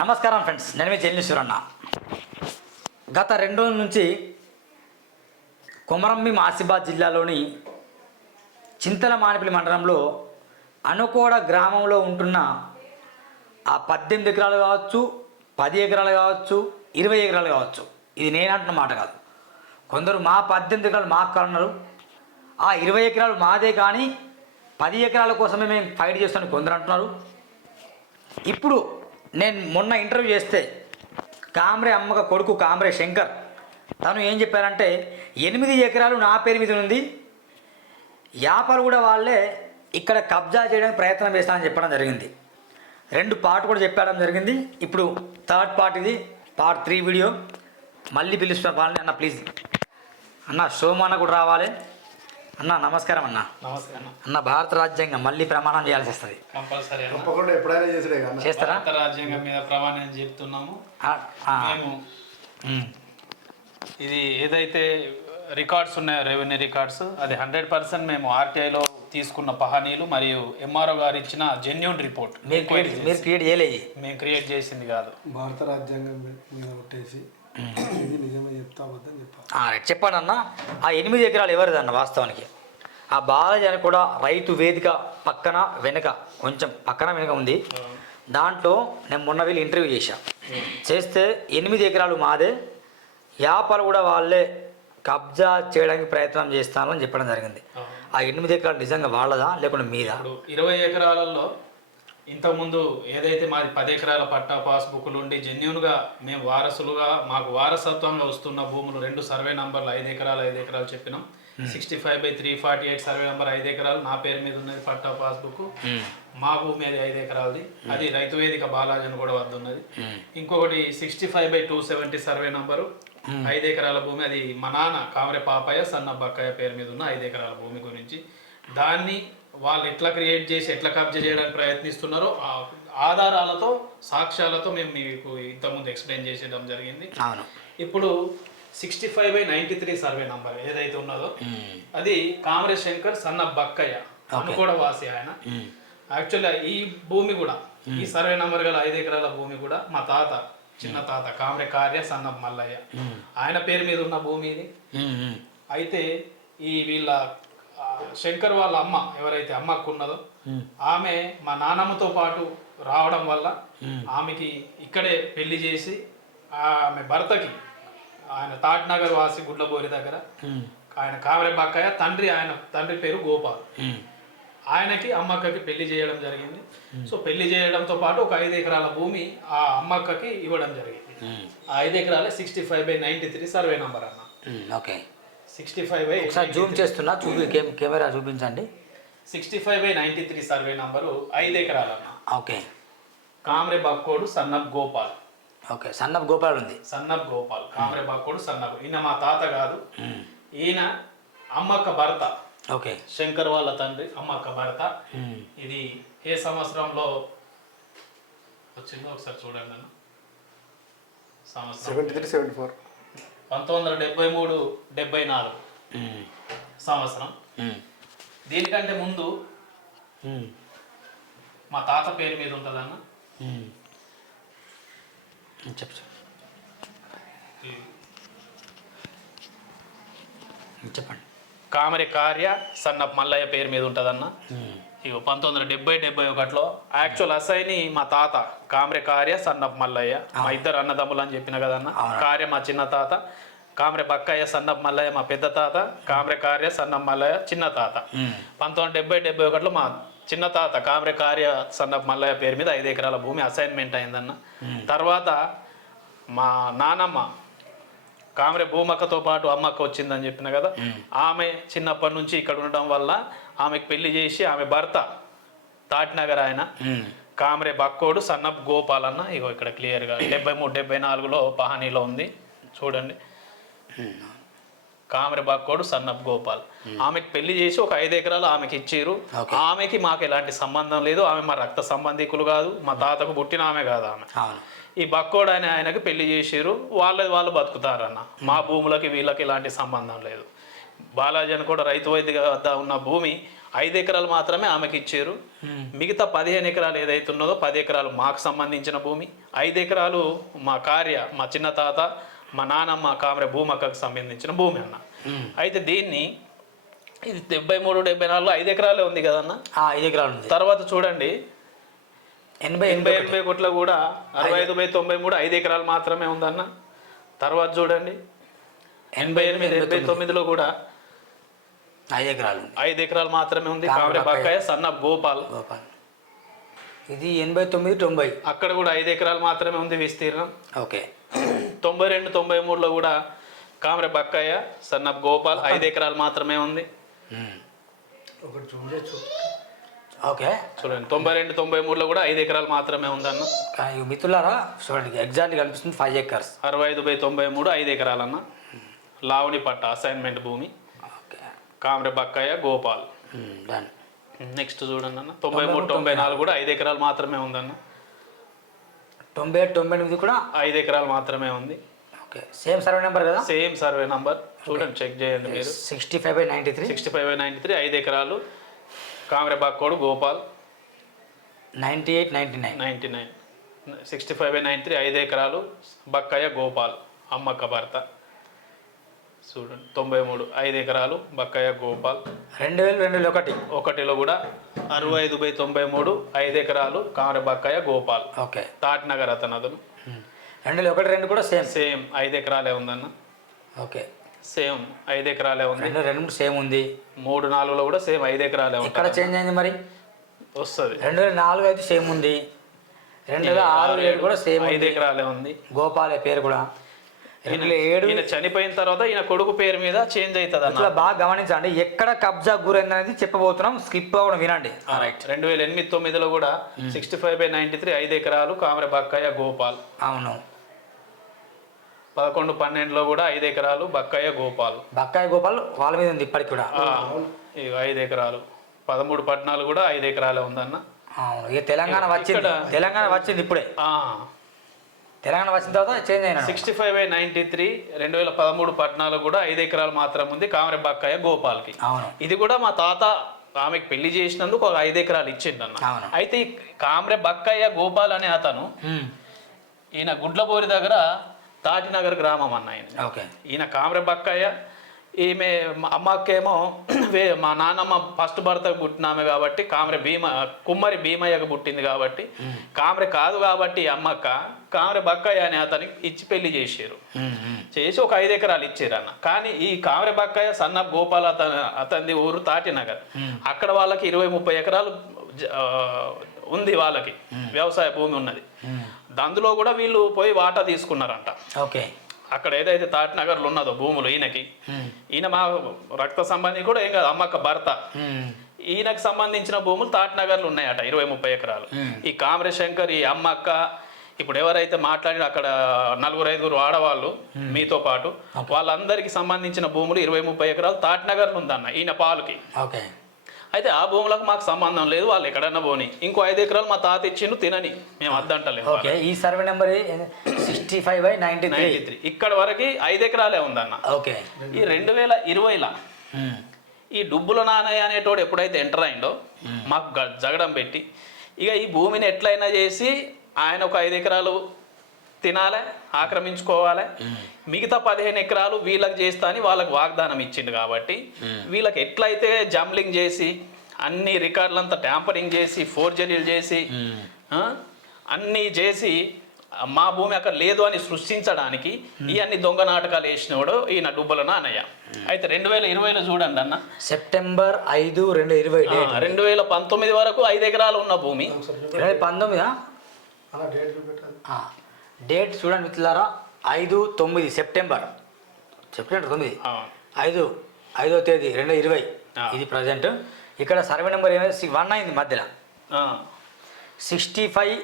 నమస్కారం ఫ్రెండ్స్ నేను మీ జర్నలిస్వరన్న గత రెండు రోజుల నుంచి కొమరంభీం ఆసిబాద్ జిల్లాలోని చింతల మానిపల్లి మండలంలో అనుకోడ గ్రామంలో ఉంటున్న ఆ పద్దెనిమిది ఎకరాలు కావచ్చు పది ఎకరాలు కావచ్చు ఇరవై ఎకరాలు కావచ్చు. ఇది నేను అంటున్న మాట కాదు. కొందరు మా పద్దెనిమిది ఎకరాలు మాకు కానున్నారు ఆ ఇరవై ఎకరాలు మాదే కానీ పది ఎకరాల కోసమే మేము ఫైట్ చేస్తామని కొందరు అంటున్నారు. ఇప్పుడు నేను మొన్న ఇంటర్వ్యూ చేస్తే కామ్రే అమ్మక కొడుకు కామ్రే శంకర్ తను ఏం చెప్పారంటే ఎనిమిది ఎకరాలు నా పేరు మీద ఉంది వ్యాపారం కూడా వాళ్ళే ఇక్కడ కబ్జా చేయడానికి ప్రయత్నం చేస్తానని చెప్పడం జరిగింది. రెండు పార్ట్ కూడా చెప్పడం జరిగింది. ఇప్పుడు థర్డ్ పార్ట్ ఇది పార్ట్ త్రీ వీడియో. మళ్ళీ పిలుస్తున్న పాలని అన్న ప్లీజ్. అన్న సోమన్న కూడా రావాలి. అన్న నమస్కారం అన్న. అన్న. భారత రాజ్యాంగం మళ్ళీ ప్రమాణం చేయాల్సి వస్తుంది. కంపల్సరీ చేస్తారా? రాజ్యాంగం మీద ప్రమాణం చెప్తున్నాము. మేము ఇది ఏదైతే రికార్డ్స్ ఉన్నాయో రెవెన్యూ రికార్డ్స్ అది హండ్రెడ్ పర్సెంట్ మేము ఆర్టీఐలో తీసుకున్న పహానీలు మరియు ఎంఆర్ఓ గారు ఇచ్చిన జెన్యున్ రిపోర్ట్. మీరు క్రియేట్ మీరు క్రియేట్ చేయలేదు మేము క్రియేట్ చేసింది కాదు. భారత రాజ్యాంగం మీద కొట్టేసి ఇది నిజమే చెప్తా. చెప్పండి అన్న. ఆ ఎనిమిది ఎకరాలు ఎవరిది అన్న వాస్తవానికి? ఆ బాలాజీ కూడా రైతు వేదిక పక్కన వెనుక కొంచెం పక్కన వెనుక ఉంది. దాంట్లో నేను మొన్న వెళ్ళి ఇంటర్వ్యూ చేశా. చేస్తే ఎనిమిది ఎకరాలు మాదే వ్యాపారం కూడా వాళ్ళే కబ్జా చేయడానికి ప్రయత్నం చేస్తాను అని చెప్పడం జరిగింది. ఆ. ఎనిమిది ఎకరాలు నిజంగా వాళ్ళదా లేకుంటే మీదా? ఇరవై ఎకరాలలో ఇంతకుముందు ఏదైతే మాది పది ఎకరాల పట్టా పాస్బుక్లు ఉండి జెన్యున్గా మేము వారసులుగా మాకు వారసత్వంగా వస్తున్న భూములు రెండు సర్వే నంబర్లు ఐదు ఎకరాలు ఐదు ఎకరాలు చెప్పినాం. Sixty five by three forty eight survey number ఐదు ఎకరాలు. నా పేరు మీద ఉన్నది పట్టా పాస్బుక్. మా భూమి అది ఐదు ఎకరాలది. అది రైతు వేదిక బాలాజీ అని కూడా వద్ద ఉన్నది. ఇంకొకటి sixty five by two seventy survey number ఐదు ఎకరాల భూమి. అది మా నాన్న కామరే పాపయ్య సన్న బక్కయ్య పేరు మీద ఉన్న ఐదు ఎకరాల భూమి గురించి. దాన్ని వాళ్ళు ఎట్లా క్రియేట్ చేసి ఎట్లా కబ్జా చేయడానికి ప్రయత్నిస్తున్నారో ఆధారాలతో సాక్ష్యాలతో మేము మీకు ఇంతకుముందు ఎక్స్ప్లెయిన్ చేసేయడం జరిగింది. ఇప్పుడు sixty five by ninety three survey number ఏదైతే ఉన్నదో ఉమ్, అది కామరే శంకర్ సన్న బక్కయ్య అనుకోడ వాసి ఆయన యాక్చువల్గా ఈ భూమి కూడా ఈ సర్వే నంబర్ గల ఐదు ఎకరాల భూమి కూడా మా తాత చిన్న తాత కామరే కార్య సన్న మల్లయ్య. ఆయన పేరు మీద ఉన్న భూమి ఇది. అయితే ఈ వీళ్ళ శంకర్ వాళ్ళ అమ్మ ఎవరైతే అమ్మకు ఉన్నదో ఆమె మా నానమ్మతో పాటు రావడం వల్ల. ఆమెకి ఇక్కడే పెళ్ళి చేసి ఆమె భర్తకి ఆయన తాట్నగర్ వాసి గుడ్లబోరి దగ్గర. ఆయన కామరే బక్కయ్య తండ్రి ఆయన తండ్రి పేరు గోపాల్. ఆయనకి అమ్మక్కకి పెళ్ళి చేయడం జరిగింది. సో పెళ్ళి చేయడంతో పాటు ఒక ఐదు ఎకరాల భూమి ఆ అమ్మక్కకి ఇవ్వడం జరిగింది. ఆ ఐదు ఎకరాలే sixty five by ninety three survey number అన్న. ఓకే. సిక్స్టీ ఫైవ్ బై ఒకసారి జూమ్ చేస్తున్నా చూపి కెమ్- కెమెరా చూపించండి. Sixty five by ninety three survey number ఐదు ఎకరాలన్న. ఓకే. కామ్రే బాక్కోడు సన్నబ్ గోపాల్. ఓకే సన్నపు గోపాల్ ఉంది. సన్నబ్ గోపాల్ కామ్రే బాక్కోడు సన్నబ్ ఈయన మా తాత కాదు. ఈయన అమ్మక్క భర్త. ఓకే. శంకర్ వాళ్ళ తండ్రి అమ్మక్క భర్త. ఇది ఏ సంవత్సరంలో వచ్చిందో ఒకసారి చూడండి అన్న. సంవత్సరం. సెవెంటీ త్రీ సెవెంటీ ఫోర్ పంతొమ్మిది వందల డెబ్బై మూడు డెబ్బై నాలుగు సంవత్సరం. దీనికంటే ముందు మా తాత పేరు మీద ఉంటుందన్న. చెప్పు చెప్పు. చెప్పండి. కామరి కార్య సన్నప్ మల్లయ్య పేరు మీద ఉంటుందన్న. ఉమ్, ఇగో పంతొమ్మిది వందల డెబ్బై డెబ్బై ఒకటిలో యాక్చువల్ అసైని మా తాత కామ్రే కార్య సన్నప్ మల్లయ్య మా ఇద్దరు అన్నదమ్ములు అని చెప్పిన కదన్న. కార్య మా చిన్న తాత కామ్రే బక్కయ్య సన్నప్ మల్లయ్య మా పెద్ద తాత కామ్రే కార్య సన్నప్ మల్లయ్య చిన్న తాత. పంతొమ్మిది వందల డెబ్బై డెబ్బై ఒకటిలో మా చిన్న తాత కామ్రే కార్య సన్నప్ మల్లయ్య పేరు మీద ఐదు ఎకరాల భూమి అసైన్మెంట్ అయిందన్న. తర్వాత మా నానమ్మ కామ్రే భూమక్కతో పాటు అమ్మక్క వచ్చిందని చెప్పిన కదా ఆమె చిన్నప్పటి నుంచి ఇక్కడ ఉండడం వల్ల ఆమెకు పెళ్ళి చేసి ఆమె భర్త తాటినగర్ ఆయన ఉమ్, కామ్రే బక్కోడు సన్నప్ గోపాల్ అన్న ఇగో ఇక్కడ క్లియర్గా డెబ్బై మూడు డెబ్బై నాలుగులో పహానీలో ఉంది. చూడండి. కామ్రే బక్కోడు సన్నప్ గోపాల్. ఆమెకి పెళ్ళి చేసి ఒక ఐదు ఎకరాలు ఆమెకి Okay. ఆమెకి మాకు ఎలాంటి సంబంధం లేదు. ఆమె మా రక్త సంబంధికులు కాదు. మా తాతకు పుట్టిన ఆమె కాదు ఆమె. ఈ బక్కోడు అనే ఆయనకి పెళ్ళి చేసిర్రు. వాళ్ళది వాళ్ళు బతుకుతారన్న. మా భూములకి వీళ్ళకి ఎలాంటి సంబంధం లేదు. బాలాజీ అని కూడా రైతు వైద్య వద్ద ఉన్న భూమి ఐదు ఎకరాలు మాత్రమే ఆమెకి ఇచ్చారు మిగతా పదిహేను ఎకరాలు ఏదైతే ఉన్నదో పది ఎకరాలు మాకు సంబంధించిన భూమి. ఐదు ఎకరాలు మా కార్య మా చిన్న తాత మా నానమ్మ కామరే భూమక్కకు సంబంధించిన భూమి అన్న. అయితే దీన్ని ఇది డెబ్బై మూడు డెబ్బై నాలుగు ఐదు ఎకరాలే ఉంది కదన్న. ఐదు ఎకరాలు ఉంది. తర్వాత చూడండి. ఎనభై ఎనభై ఎనభై కోట్ల కూడా అరవై ఐదు. బై తొంభై మూడు ఐదు ఎకరాలు మాత్రమే ఉందన్న. తర్వాత చూడండి. ఎనభై ఎనిమిది ఎనభై తొమ్మిదిలో కూడా ఐదు ఎకరాలు ఐదు ఎకరాలు మాత్రమే ఉంది. కామరే బక్కయ్య సన్న గోపాల్. గోపాల్. ఇది ఎనభై తొమ్మిది తొంభై. అక్కడ కూడా ఐదు ఎకరాలు మాత్రమే ఉంది విస్తీర్ణం. ఓకే. తొంభై రెండు తొంభై మూడులో కూడా కామరే బక్కయ్య సన్న గోపాల్ ఐదు ఎకరాలు మాత్రమే ఉంది. ఉమ్. ఒకటి చూడచ్చు ఓకే. చూడండి తొంభై రెండు తొంభై మూడులో కూడా ఐదు ఎకరాలు మాత్రమే ఉందన్న. కానీ మిత్రులారా చూడండి ఎగ్జాక్ట్గా కనిపిస్తుంది ఫైవ్ ఎకర్స్ అరవై ఐదు బై తొంభై మూడు ఐదు ఎకరాలన్న. లావణి పట్ట అసైన్మెంట్ భూమి. ఓకే. కామరే బక్కయ్య గోపాల్. నెక్స్ట్ చూడండి అన్న. తొంభై మూడు తొంభై నాలుగు. కూడా ఐదు ఎకరాలు మాత్రమే ఉందన్న. తొంభై ఏడు తొంభై ఎనిమిది కూడా? ఐదు ఎకరాలు మాత్రమే ఉంది. ఓకే. సేమ్ సర్వే నెంబర్ కదా? Same survey number. చూడండి చెక్ చేయండి మీరు. Sixty five by ninety three? Sixty five ninety three ఐదు ఎకరాలు. కాంగ్రే బాక్కోడు Gopal. Ninety eight ninety nine? Ninety nine. Sixty five ninety three ఐదు ఎకరాలు. బక్కయ్య గోపాల్ అమ్మక్క భర్త చూడండి తొంభై మూడు ఐదు ఎకరాలు బక్కయ్య గోపాల్. రెండు వేలు రెండు వేలు ఒకటి. ఒకటిలో కూడా అరవై ఐదు బై తొంభై మూడు ఐదు ఎకరాలు కాంగ్రే బక్కయ్య గోపాల్. ఓకే. తాటినగర్ అతను అతను. రెండు ఒకటి రెండు కూడా సేమ్. సేమ్ ఐదు ఎకరాలే ఉందన్న. ఓకే. సేమ్ ఐదు ఎకరాలే ఉంది. రెండు రెండు మూడు సేమ్ ఉంది. మూడు నాలుగులో కూడా సేమ్ ఐదు ఎకరాలే ఇక్కడ ఉంటుంది చేంజ్ అయింది మరి? వస్తుంది. రెండు వేల నాలుగు అయితే సేమ్ ఉంది. రెండు వేల ఆరు ఏడు కూడా సేమ్ ఐదు ఉంది. ఎకరాలే ఉంది. గోపాలే పేరు కూడా. ఈయన చనిపోయిన తర్వాత ఈయన కొడుకు పేరు మీద చేంజ్ అవుతుంది అన్న ఇట్లా బాగా గమనించండి ఎక్కడ కబ్జా గురైంది అనేది చెప్పబోతున్నాం స్కిప్ అవ్వడం వినండి. రైట్ రెండు వేల ఎనిమిది తొమ్మిదిలో కూడా sixty five by ninety three ఐదు ఎకరాలు కామరే బక్కయ్య గోపాల్. అవును. పదకొండు పన్నెండులో కూడా ఐదు ఎకరాలు బక్కయ్య గోపాల్. బక్కాయి గోపాల్ వాళ్ళ మీద ఉంది ఇప్పటికి కూడా. ఐదు ఎకరాలు. పదమూడు పద్నాలుగు కూడా ఐదు ఎకరాలే ఉందన్న. అవును. ఇక తెలంగాణ వచ్చింది. తెలంగాణ వచ్చింది ఇప్పుడే. తెలంగాణ వచ్చిన తర్వాత చేంజ్ అయినా sixty five by ninety three రెండు వేల పదమూడు పద్నాలుగు కూడా ఐదు ఎకరాలు మాత్రం ఉంది కామరే బక్కయ్య గోపాల్కి. అవును. ఇది కూడా మా తాత ఆమెకు పెళ్ళి చేసినందుకు ఒక ఐదు ఎకరాలు ఇచ్చిండన్న. అవును. అయితే ఈ కామ్రే బక్కయ్య గోపాల్ అనే అతను. ఈయన గుడ్లబోరి దగ్గర తాటినగర్ గ్రామం అన్న ఆయన ఓకే. ఈయన కామ్రే బక్కయ్య ఈమె మా అమ్మకేమో మా నాన్నమ్మ ఫస్ట్ భర్తకు పుట్టిన ఆమె కాబట్టి కామ్రే భీమ కుమ్మరి భీమయ్యకు పుట్టింది కాబట్టి కామ్రే కాదు కాబట్టి ఈ అమ్మక్క కామ్రే బక్కయ్య అనే అతనికి ఇచ్చి పెళ్ళి చేసారు. చేసి ఒక ఐదు ఎకరాలు ఇచ్చారు అన్న. కానీ ఈ కామరే బక్కయ్య సన్న గోపాల్ అతను అతనిది ఊరు తాటినగర్. అక్కడ వాళ్ళకి ఇరవై ముప్పై ఎకరాలు ఉంది వాళ్ళకి. వ్యవసాయ భూమి ఉన్నది. అందులో కూడా వీళ్ళు పోయి వాటా తీసుకున్నారంట. ఓకే. అక్కడ ఏదైతే తాటినగర్లు ఉన్నదో భూములు ఈయనకి. ఈయన మా రక్త సంబంధి కూడా ఏం కాదు అమ్మక్క భర్త. ఈయనకు సంబంధించిన భూములు తాటినగర్లు ఉన్నాయట ఇరవై ముప్పై ఎకరాలు. ఈ కామరే శంకర్ ఈ అమ్మక్క ఇప్పుడు ఎవరైతే మాట్లాడిన అక్కడ నలుగురు ఐదుగురు ఆడవాళ్ళు మీతో పాటు వాళ్ళందరికీ సంబంధించిన భూములు ఇరవై ముప్పై ఎకరాలు తాటినగర్లు ఉందన్న ఈయన పాలుకి. ఓకే. అయితే ఆ భూములకు మాకు సంబంధం లేదు వాళ్ళు ఎక్కడన్నా పోని. ఇంకో ఐదు ఎకరాలు మా తాత ఇచ్చిండు తినని. మేము అద్దంటలేము ఓకే ఈ survey number sixty five by ninety three. 93. ఇక్కడ వరకు ఐదు ఎకరాలే ఉందన్న. ఓకే. ఈ రెండు వేల ఇరవైలా. ఈ డుబ్బుల నానయ్య అనేటోడు ఎప్పుడైతే ఎంటర్ అయిండో మాకు జగడం పెట్టి ఇక ఈ భూమిని ఎట్లయినా చేసి ఆయన ఒక ఐదు ఎకరాలు తినాలి ఆక్రమించుకోవాలి. మిగతా పదిహేను ఎకరాలు వీళ్ళకి చేస్తా అని వాళ్ళకి వాగ్దానం ఇచ్చిండు కాబట్టి వీళ్ళకి ఎట్లయితే జంబ్లింగ్ చేసి అన్ని రికార్డులంతా ట్యాంపరింగ్ చేసి ఫోర్జరీలు చేసి అన్నీ చేసి మా భూమి అక్కడ లేదు అని సృష్టించడానికి ఈ అన్ని దొంగ నాటకాలు వేసినవాడు ఈయన డుబ్బల నానయ్య అయితే రెండు వేల ఇరవైలో చూడండి అన్న. సెప్టెంబర్ ఐదు రెండు ఇరవై రెండు వేల పంతొమ్మిది వరకు ఐదు ఎకరాలు ఉన్న భూమి. పంతొమ్మిదా? అలా డేట్ చూడండి మిత్రులారా ఐదు తొమ్మిది సెప్టెంబర్. సెప్టెంబర్ తొమ్మిది. ఆ, ఐదు ఐదో తేదీ రెండు ఇరవై. ఇది ప్రజెంట్ ఇక్కడ సర్వే నెంబర్ ఏమైంది? వన్ అయింది మధ్యలో. Sixty five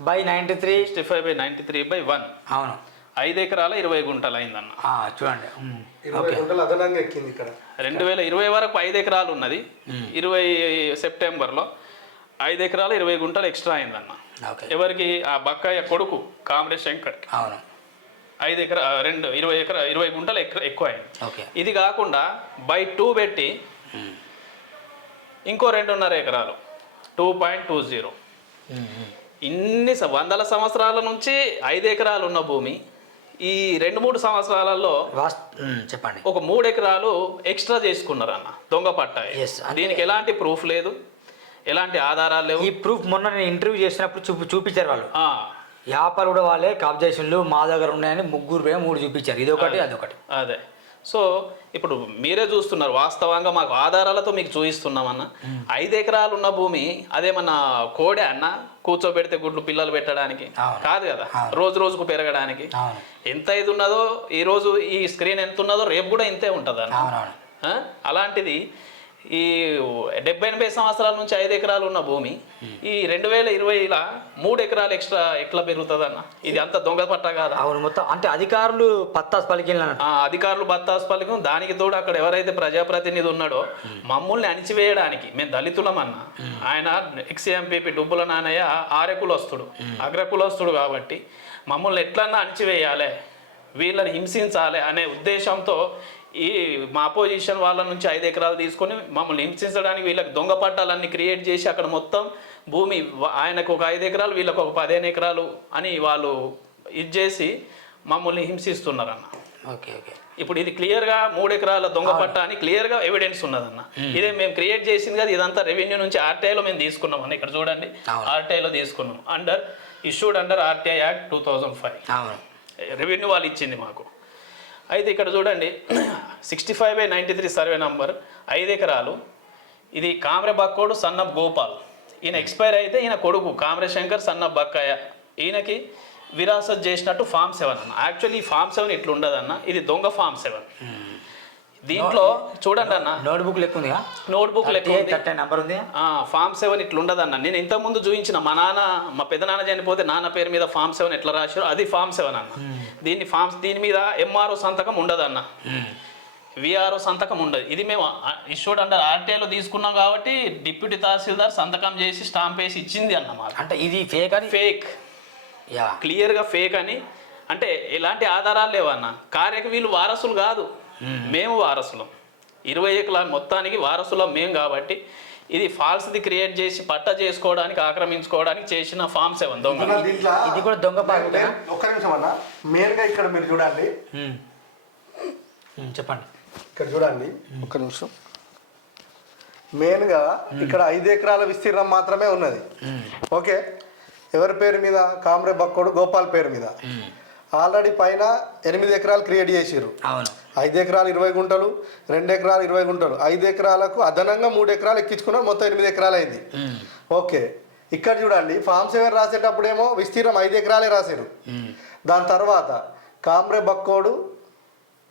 by ninety three. Sixty five by ninety three by one. అవును. ఐదు ఎకరాల ఇరవై గుంటలు అయిందన్న. ఆ, చూడండి. ఉమ్. ఇరవై గుంటలు అదనంగా ఎక్కింది ఇక్కడ. రెండు వేల ఇరవై వరకు ఐదు ఎకరాలు ఉన్నది. ఇరవై సెప్టెంబర్లో ఐదు ఎకరాలు ఇరవై గుంటలు ఎక్స్ట్రా అయిందన్న. ఎవరికి? ఆ బక్కయ్య కొడుకు కామరే శంకర్ అవును. ఐదు ఎకరా రెండు ఇరవై ఎకరా ఇరవై గుంటలు ఎక్కువ ఎక్కువ అయింది ఓకే. ఇది కాకుండా బై టూ పెట్టి. ఇంకో రెండున్నర ఎకరాలు. Two point two zero. ఇన్ని వందల సంవత్సరాల నుంచి ఐదు ఎకరాలు ఉన్న భూమి ఈ రెండు మూడు సంవత్సరాలలో చెప్పండి. ఒక మూడు ఎకరాలు ఎక్స్ట్రా చేసుకున్నారు అన్న దొంగ పట్టాయి. దీనికి ఎలాంటి ప్రూఫ్ లేదు. ఎలాంటి ఆధారాలు లేవు? ఈ ప్రూఫ్ మొన్న నేను ఇంటర్వ్యూ చేసినప్పుడు చూపి చూపించారు వాళ్ళు. వ్యాపారం కూడా వాళ్ళే కబ్జేషన్లు మా దగ్గర ఉన్నాయని ముగ్గురు పోయి మూడు చూపించారు. ఇదొకటి అదొకటి అదే. సో ఇప్పుడు మీరే చూస్తున్నారు. వాస్తవంగా మాకు ఆధారాలతో మీకు చూపిస్తున్నామన్న ఐదు ఎకరాలు ఉన్న భూమి అదేమన్నా కోడే అన్న? కూర్చోబెడితే గుడ్లు పిల్లలు పెట్టడానికి. కాదు కదా. రోజు రోజుకు పెరగడానికి? ఎంత ఇది ఉన్నదో ఈ రోజు ఈ స్క్రీన్ ఎంత ఉన్నదో రేపు కూడా ఇంతే ఉంటుంది అన్న? అలాంటిది ఈ డెబ్బై ఎనభై సంవత్సరాల నుంచి ఐదు ఎకరాలు ఉన్న భూమి ఈ రెండు వేల ఇరవైలా మూడు ఎకరాలు ఎక్స్ట్రా ఎట్లా పెరుగుతుంది అన్న ఇది అంత దొంగ పట్ట కాదా? అవును మొత్తం అంటే అధికారులు పత్తాస్ పలికిళ్ళన్నట్టు ఆ అధికారులు బత్తాసు పలికం దానికి తోడు అక్కడ ఎవరైతే ప్రజాప్రతినిధి ఉన్నాడో మమ్మల్ని అణిచివేయడానికి మేము దళితులం అన్న ఆయన ఎక్స్ ఎంపీపీ డుబ్బుల నానయ్య ఆర్య కులస్తుడు అగ్ర కులస్తుడు కాబట్టి మమ్మల్ని ఎట్లన్నా అణిచివేయాలి వీళ్ళని హింసించాలి అనే ఉద్దేశంతో ఈ మా అపోజిషన్ వాళ్ళ నుంచి ఐదు ఎకరాలు తీసుకొని మమ్మల్ని హింసించడానికి వీళ్ళకి దొంగ పట్టాలన్నీ క్రియేట్ చేసి అక్కడ మొత్తం భూమి ఆయనకు ఒక ఐదు ఎకరాలు వీళ్ళకి ఒక పదిహేను ఎకరాలు అని వాళ్ళు ఇది చేసి మమ్మల్ని హింసిస్తున్నారన్న. Okay okay. ఇప్పుడు ఇది క్లియర్గా మూడు ఎకరాల దొంగ పట్ట అని క్లియర్గా ఎవిడెన్స్ ఉన్నదన్న. ఇదే మేము క్రియేట్ చేసింది కదా ఇదంతా రెవెన్యూ నుంచి ఆర్టీఐలో మేము తీసుకున్నాం అన్న. ఇక్కడ చూడండి. ఆర్టీఐలో తీసుకున్నాం. Under issued under RTI act two thousand five revenue వాళ్ళు ఇచ్చింది మాకు. అయితే ఇక్కడ చూడండి sixty five by ninety three survey number ఐదు ఎకరాలు. ఇది కామ్రే బక్కోడు సన్నబ్ గోపాల్. ఈయన ఎక్స్పైర్ అయితే ఈయన కొడుకు కామ్రే శంకర్ సన్నబ్ బక్కయ్య. ఈయనకి విరాసత్ చేసినట్టు ఫామ్ సెవెన్ అన్న. యాక్చువల్లీ ఈ ఫామ్ సెవెన్ ఇట్లా ఉండదన్న ఇది దొంగ ఫామ్ సెవెన్. Hmm. దీంట్లో చూడండి అన్న. నోట్బుక్ లెక్క ఉందిగా నోట్బుక్ లెక్క నెంబర్ ఉంది. ఫామ్ సెవెన్ ఇట్లా ఉండదన్న నేను ఇంతకుముందు చూపించిన మా నాన్న మా పెద్ద నాన్న చనిపోతే నాన్న పేరు మీద ఫామ్ సెవెన్ ఎట్లా రాశారో అది ఫామ్ సెవెన్ అన్న. దీన్ని ఫామ్స్ దీని మీద ఎంఆర్ఓ సంతకం ఉండదన్న. విఆర్ఓ సంతకం ఉండదు. ఇది మేము ఇష్యూడ్ అండర్ ఆర్టీఐలో తీసుకున్నాం కాబట్టి డిప్యూటీ తహసీల్దార్ సంతకం చేసి స్టాంప్ వేసి ఇచ్చింది అన్నమాట అంటే ఇది ఫేక్ అని? ఫేక్. యా. క్లియర్గా ఫేక్ అని. అంటే ఎలాంటి ఆధారాలు లేవన్న. కార్యకు వీళ్ళు వారసులు కాదు. మేము వారసులం. ఇరవై ఎకరాల మొత్తానికి వారసులం మేము కాబట్టి ఇది ఫాల్స్ది క్రియేట్ చేసి పట్ట చేసుకోవడానికి ఆక్రమించుకోవడానికి చేసిన ఫామ్ సెవెన్ దొంగ ఇది కూడా దొంగ ఒక్క నిమిషం అన్న. మెయిన్గా ఇక్కడ మీరు చూడండి. చెప్పండి. ఇక్కడ చూడండి. ఒక్క నిమిషం. మెయిన్గా ఇక్కడ ఐదు ఎకరాల విస్తీర్ణం మాత్రమే ఉన్నది. ఓకే? ఎవరి పేరు మీద? కామ్రే బక్కోడు గోపాల్ పేరు మీద. ఆల్రెడీ పైన ఎనిమిది ఎకరాలు క్రియేట్ చేసిర్రు. అవును. ఐదు ఎకరాలు ఇరవై గుంటలు రెండు ఎకరాలు ఇరవై గుంటలు. ఐదు ఎకరాలకు అదనంగా మూడు ఎకరాలు ఎక్కించుకున్నారు మొత్తం ఎనిమిది ఎకరాలు అయింది. ఓకే. ఇక్కడ చూడండి ఫామ్ సెవెన్ రాసేటప్పుడేమో విస్తీర్ణం ఐదు ఎకరాలే రాశారు. దాని తర్వాత comrade Bakkodu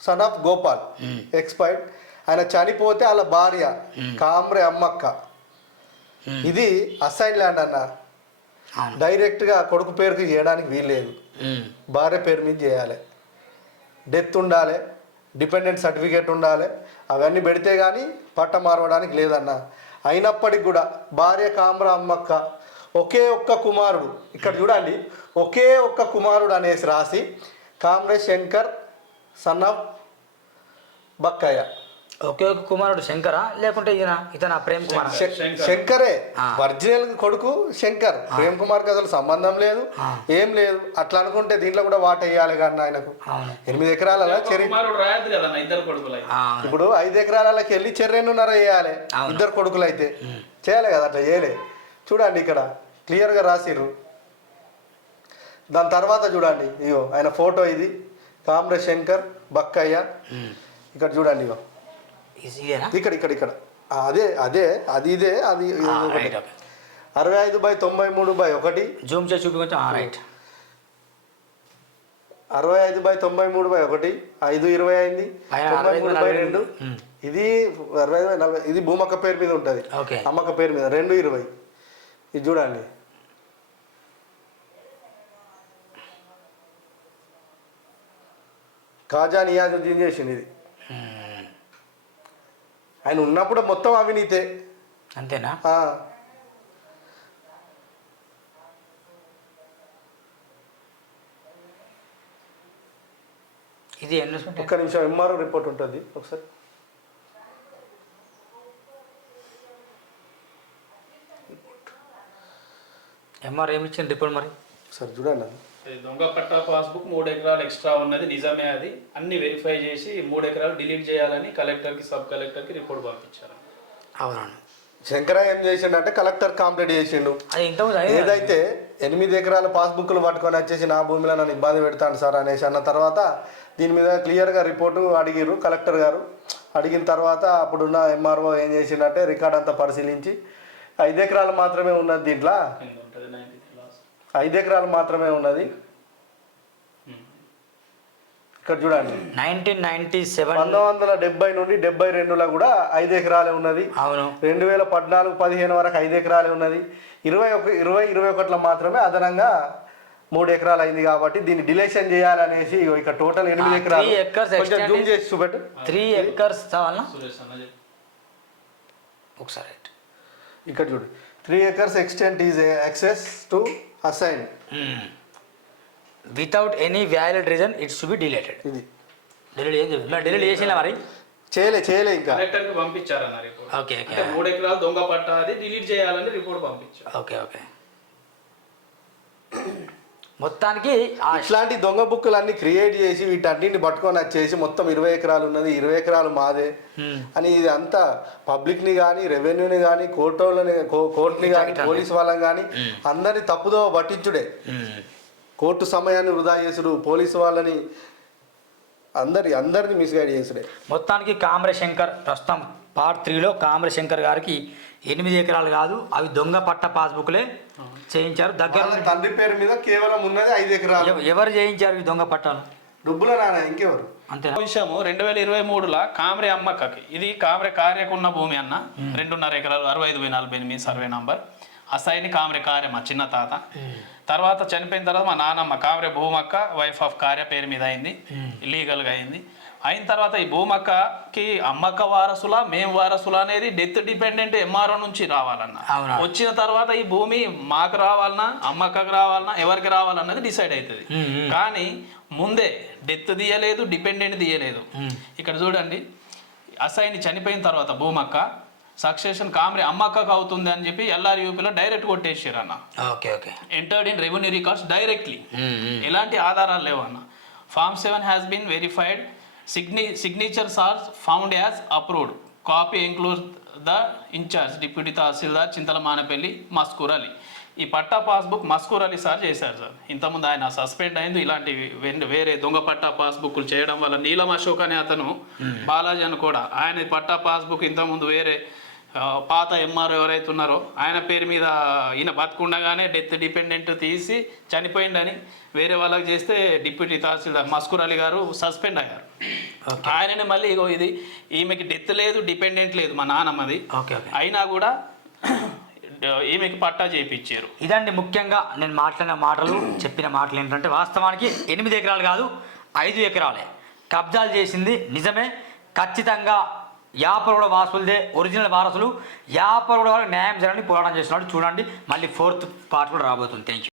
son of Gopal expired. ఆయన చనిపోతే వాళ్ళ భార్య కామ్రే అమ్మక్క. ఇది అసైన్ ల్యాండ్ అన్న డైరెక్ట్గా కొడుకు పేరుకి చేయడానికి వీల్లేదు. భార్య పేరు మీద చేయాలి. డెత్ ఉండాలి. డిపెండెంట్ సర్టిఫికేట్ ఉండాలి. అవన్నీ పెడితే కానీ పట్ట మారవడానికి లేదన్న. అయినప్పటికి కూడా భార్య కామ్ర అమ్మక్క ఒకే ఒక్క కుమారుడు. ఇక్కడ చూడండి. ఒకే ఒక్క కుమారుడు అనేసి రాసి comrade Shankar son of Bakkaiah. ఒకే ఒక కుమారుడు శంకరా లేకుంటే ఈయన ఇతన ప్రేమ్ కుమార్? శంకర్. ఒరిజినల్ కొడుకు శంకర్. ప్రేమ్ కుమార్కి అసలు సంబంధం లేదు. ఏం లేదు. అట్లా అనుకుంటే దీంట్లో కూడా వాట వేయాలి కానీ ఆయనకు. ఎనిమిది ఎకరాల ఇప్పుడు ఐదు ఎకరాలకి వెళ్ళి చెర్రెన్నున్నర వేయాలి. ఇద్దరు కొడుకులు అయితే. చేయాలి కదా అట్లా చేయలే. చూడండి ఇక్కడ. క్లియర్గా రాసిర్రు. దాని తర్వాత చూడండి. ఇగో ఆయన ఫోటో ఇది. కామ్రే శంకర్ బక్కయ్య. ఇక్కడ చూడండి ఇగో. ఇక్కడ ఇక్కడ ఇక్కడ. అదే అదే అది ఇదే అది. అరవై ఐదు బై తొంభై మూడు బై ఒకటి. జూమ్ చేసి చూపి కొంచెం ఆ, రైట్ అరవై ఐదు బై తొంభై మూడు బై ఒకటి. ఐదు ఇరవై అయింది. తొంభై మూడు బై రెండు. ఇది అరవై ఐదు బై నలభై ఇది భూమక్క పేరు మీద ఉంటుంది. అమ్మక్క పేరు మీద. రెండు ఇరవై. ఇది చూడండి. కాజా నియాజుద్దీన్ చేసింది ఇది. ఆయన ఉన్నప్పుడు మొత్తం అవినీతే. అంతేనా? ఇది ఒక్క నిమిషం ఎంఆర్ఓ రిపోర్ట్ ఉంటుంది ఒకసారి. ఎంఆర్ ఏమి ఇచ్చింది రిపోర్ట్ మరి? సార్ చూడండి. అది దొంగ పట్టా పాస్బుక్ మూడు ఎకరాలు ఎక్స్ట్రా ఉన్నది నిజమే అది. అన్ని వెరిఫై చేసి మూడు ఎకరాలు డిలీట్ చేయాలని కలెక్టర్కి సబ్ కలెక్టర్కి రిపోర్ట్ పంపించారు. అవునవును. శంకర ఏం చేసిండంటే కలెక్టర్ కంప్లీట్ చేసిండు. ఏదైతే ఎనిమిది ఎకరాల పాస్బుక్లు పట్టుకొని వచ్చేసి నా భూమిలో నన్ను ఇబ్బంది పెడతాను సార్ అనేసి అన్న తర్వాత దీని మీద క్లియర్గా రిపోర్టు అడిగిర్రు కలెక్టర్ గారు. అడిగిన తర్వాత అప్పుడున్న ఎంఆర్ఓ ఏం చేసిండంటే రికార్డ్ అంతా పరిశీలించి ఐదు ఎకరాలు మాత్రమే ఉన్నది దీంట్లో కింద ఉంటుంది నైన్టీ లాస్ట్ ఐదు ఎకరాలు మాత్రమే ఉన్నది. ఇక్కడ చూడండి. నైన్టీన్ నైన్టీ సెవెన్ పంతొమ్మిది వందల డెబ్బై నుండి డెబ్బై రెండులో కూడా ఐదు ఎకరాలే ఉన్నది. అవును. రెండు వేల పద్నాలుగు పదిహేను వరకు ఐదు ఎకరాలే ఉన్నది. ఇరవై ఒక ఇరవై ఇరవై ఒకటిలో మాత్రమే అదనంగా మూడు ఎకరాలు అయింది కాబట్టి దీన్ని డిలేషన్ చేయాలనేసి ఇక్కడ టోటల్ ఎనిమిది ఎకరాలు. కొంచెం జూమ్ చేసి చూపెట్టు. Three acres. ఒకసారి ఇక్కడ చూడు. Three acres extent is access to assign without any valid reason it should be deleted ఇది. డిలీట్ ఏం చెప్పి డిలీట్ చేసిన మరి? చేయలే చేయలే ఇంకా. కలెక్టర్కి పంపించారన్న రిపోర్ట్ ఓకే ఓకే అంటే మూడు ఎకరాలు దొంగ పట్టా అది డిలీట్ చేయాలని రిపోర్ట్ పంపించారు. ఓకే ఓకే మొత్తానికి ఇట్లాంటి దొంగ బుక్కులు అన్ని క్రియేట్ చేసి వీటన్నిటిని పట్టుకొని వచ్చేసి మొత్తం ఇరవై ఎకరాలు ఉన్నది ఇరవై ఎకరాలు మాదే. అని ఇది అంతా పబ్లిక్ని కానీ రెవెన్యూని కానీ కోర్టులని కోర్టుని కానీ పోలీస్ వాళ్ళని కానీ అందరిని తప్పుదో పట్టించుడే. కోర్టు సమయాన్ని వృధా చేసుడు పోలీసు వాళ్ళని అందరి అందరిని మిస్గైడ్ చేసుడే. మొత్తానికి కామ్రే శంకర్ ప్రస్తుతం పార్ట్ త్రీలో కామ్రే శంకర్ గారికి ఎనిమిది ఎకరాలు కాదు అవి దొంగ పట్ట పాస్బుక్లే. చేయించారు. దగ్గర వాళ్ళ తండ్రి పేరు మీద కేవలం ఉన్నది ఐదు ఎకరాలు. ఎవ- ఎవరు చేయించారు ఈ దొంగ పట్టాలు? డబ్బుల నాన్న ఇంకెవరు? అంతేనా? విషయము రెండు వేల ఇరవై మూడులో కామ్రే అమ్మక్కకి ఇది కామ్రే కార్యకున్న భూమి అన్న రెండున్నర ఎకరాలు అరవై ఐదు వేల నలభై ఎనిమిది సర్వే నంబర్. అసైని కామ్రే కార్య మా చిన్న తాత. తర్వాత చనిపోయిన తర్వాత మా నాన్నమ్మ కామ్రే భూమక్క వైఫ్ ఆఫ్ కార్య పేరు మీద అయింది. లీగల్గా అయింది. అయిన తర్వాత ఈ భూమక్కకి అమ్మక్క వారసులా మేము వారసులా అనేది డెత్ డిపెండెంట్ ఎంఆర్ఓ నుంచి రావాలన్న. వచ్చిన తర్వాత ఈ భూమి మాకు రావాలన్నా అమ్మక్కకు రావాలన్నా ఎవరికి రావాలన్నది డిసైడ్ అవుతుంది. కానీ ముందే డెత్ తీయలేదు డిపెండెంట్ తీయలేదు. ఇక్కడ చూడండి అసైన్ చనిపోయిన తర్వాత భూమక్క సక్సెషన్ కామ్రే అమ్మక్కకు అవుతుంది అని చెప్పి ఎల్ఆర్ యూపీలో డైరెక్ట్ కొట్టేసారు అన్న okay okay entered in revenue records directly. ఎలాంటి ఆధారాలు లేవు అన్న form seven has been verified signi signatures are found as approved copy include the in-charge deputy tahsildar Chintala Manapalli Maskoor Ali ఈ పట్టా పాస్బుక్ మస్కూర్ అలీ సార్ చేశారు sir ఇంతకుముందు ఆయన suspend అయింది. ఇలాంటి వేరే దొంగ పట్టా పాస్బుక్లు చేయడం వల్ల నీలం అశోక్ అనే అతను బాలాజీ అని కూడా. ఆయన పట్టా పాస్బుక్ ఇంతకుముందు వేరే పాత ఎంఆర్ ఎవరైతే ఉన్నారో ఆయన పేరు మీద ఈయన బతుకుండగానే డెత్ డిపెండెంట్ తీసి చనిపోయిండని వేరే వాళ్ళకి చేస్తే డిప్యూటీ తహసీల్దార్ మస్కూర్ అలీ గారు సస్పెండ్ అయ్యారు. ఆయననే మళ్ళీ ఇగో ఇది ఈమెకి డెత్ లేదు డిపెండెంట్ లేదు మా నాన్నమ్మది. Okay okay. అయినా కూడా ఈమెకి పట్టా చేయించారు ఇదండి ముఖ్యంగా నేను మాట్లాడిన మాటలు చెప్పిన మాటలు ఏంటంటే వాస్తవానికి ఎనిమిది ఎకరాలు కాదు ఐదు ఎకరాలే. కబ్జాలు చేసింది నిజమే ఖచ్చితంగా యాపరుడ వారసులదే ఒరిజినల్ వారసులు. యాపరుడ వాళ్ళకి న్యాయం చేయాలని పోరాటం చేస్తున్నాడు. చూడండి మళ్ళీ ఫోర్త్ పార్ట్ కూడా రాబోతుంది. Thank you